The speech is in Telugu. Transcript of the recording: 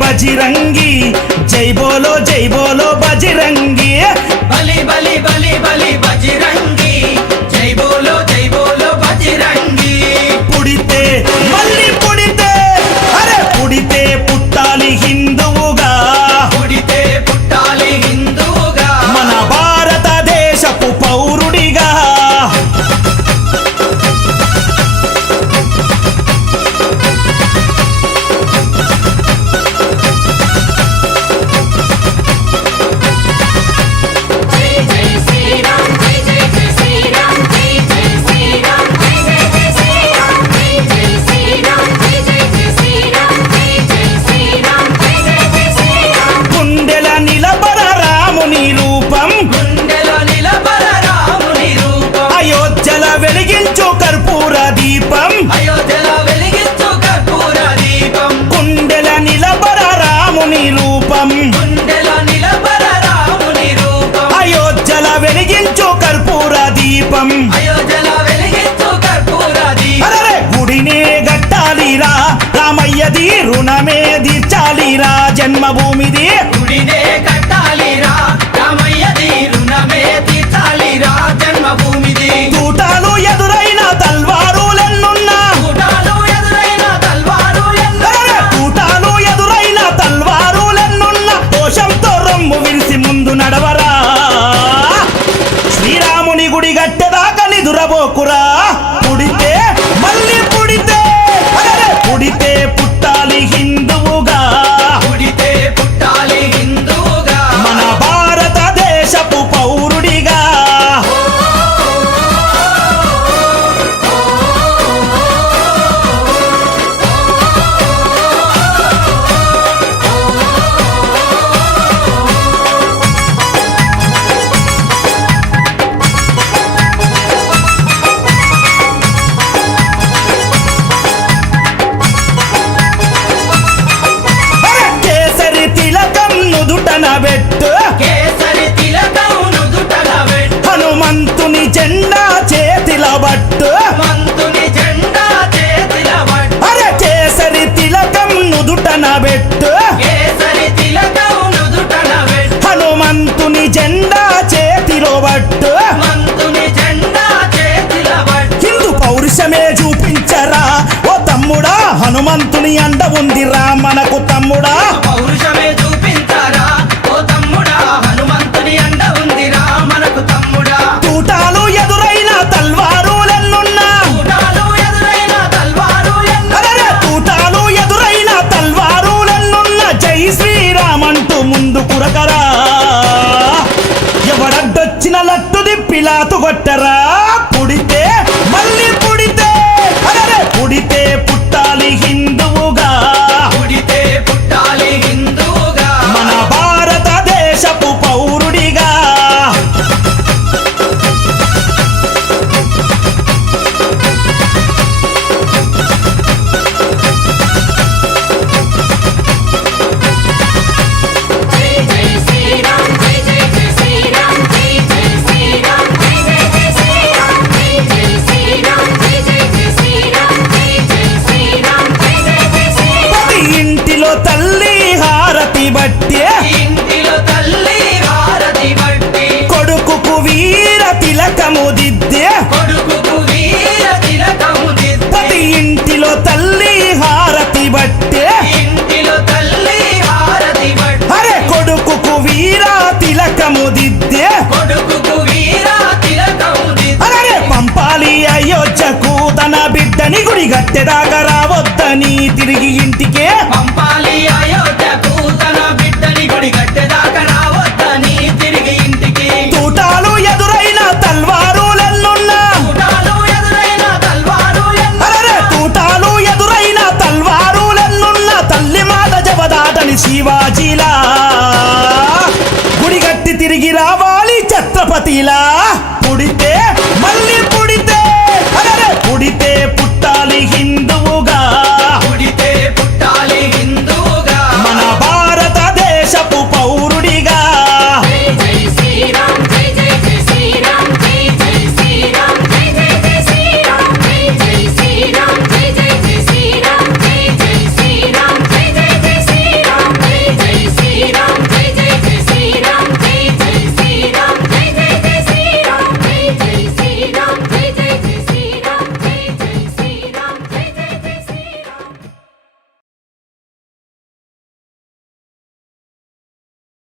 बजरंगी जय बोलो बजरंगी बली बली बली बली बजरंगी जय बोलो बजरंगी पुड़िते मल्ली पुड़िते अरे पुड़िते पुट्टाली हिंदुवुगा पुड़िते पुट्टाली हिंदुवुगा मन भारत देशपु पौरुडिगा రామయ్యది రుణమే తీర్చాలిరా జన్మభూమిది గుడినే కట్టాలిరా రామయ్యది రుణమే తీర్చాలిరా జన్మభూమిది తూటాలు ఎదురైన తల్వారులెన్నున్నా తూటాలు ఎదురైన తల్వారులెన్నున్నా దోషంతో రొమ్ము విరిసి ముందు నడవరా శ్రీరాముని గుడి గట్టెదాకా నిదురబోకురా పుడితే మళ్ళీ పుడితే పుడితే పుట్టాలి హిందువుగా పుడితే పుట్టాలి హిందువుగా మన భారతదేశపు పౌరుడిగా కేసరి తిలకం నుదుటన పెట్టు హనుమంతుని జెండా చేతిల బట్టు హనుమంతుని జెండా చేతిల పట్టు అరే కేసరి తిలకం నుదుటన పెట్టు కేసరి తిలకం నుదుటన పెట్టు హనుమంతుని జెండా చేతిలో బట్టు హనుమంతుని జెండా చేతిల పట్టు హిందూ పౌరుషమే చూపించరా ఓ తమ్ముడా హనుమంతుని అండ ఉందిరా మనకు తమ్ముడా పౌరుషమే చూపించరా ఓ తమ్ముడా హనుమంతుని అండ ఉందిరా మనకు తమ్ముడా తూటాలు ఎదురైన తల్వారులెన్నున్నా తూటాలు ఎదురైన తల్వారులెన్నున్నా జై శ్రీరామ్ అంటూ ముందు కురకరా ఎవడడ్డొచ్చిన లట్టు దిప్పిలాతు కొట్టరా పుడితే మళ్ళీ పుడితే పుడితే పుట్టాలి హిందువుగా పుడితే పుట్టాలి హిందువుగా మన భారతదేశపు పౌరుడిగా తల్లి హారతి బట్టి ఇంటిలో తల్లి హారతి బట్టి కొడుకుకు వీర తిలకము దిద్దే కొడుకుకు వీర తిలకము దిద్ది ప్రతి ఇంటిలో తల్లి హారతి బట్టి ఇంటిలో తల్లి హారతి బట్టి అరే కొడుకుకు వీర తిలకము దిద్దే కొడుకుకు వీర తిలకము దిద్ది అరే పంపాలి అయోధ్యకు తన బిడ్డని గుడి గట్టెదాకా రావద్దని తిరిగి ఇంటికే పంపాలి